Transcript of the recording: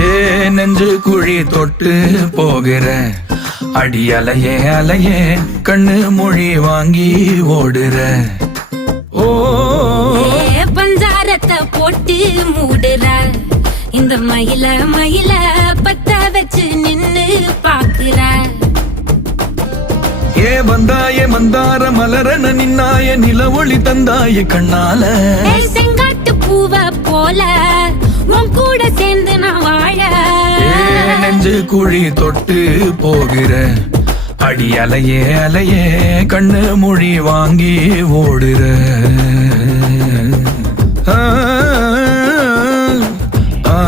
ஏ நெஞ்சு குழி தொட்டு போகிற அடி அலையே அலையே கண்ணு மொழி வாங்கி ஓடுற. ஓ பஞ்சாரத்தை போட்டு மூடுற இந்த மயில மயில பத்த வச்சு நின்னு பாக்குற. ஏ வந்தாய மந்தார மலரன நின்னாய நில ஒளி தந்தாய கண்ணால. செங்காட்டு பூவ போல உன் கூட சேர்ந்து நான் வாழ. நெஞ்சு குழி தொட்டு போகிற அடி அலையே அலையே கண்ணு மொழி வாங்கி ஓடுற. ஆ ஆ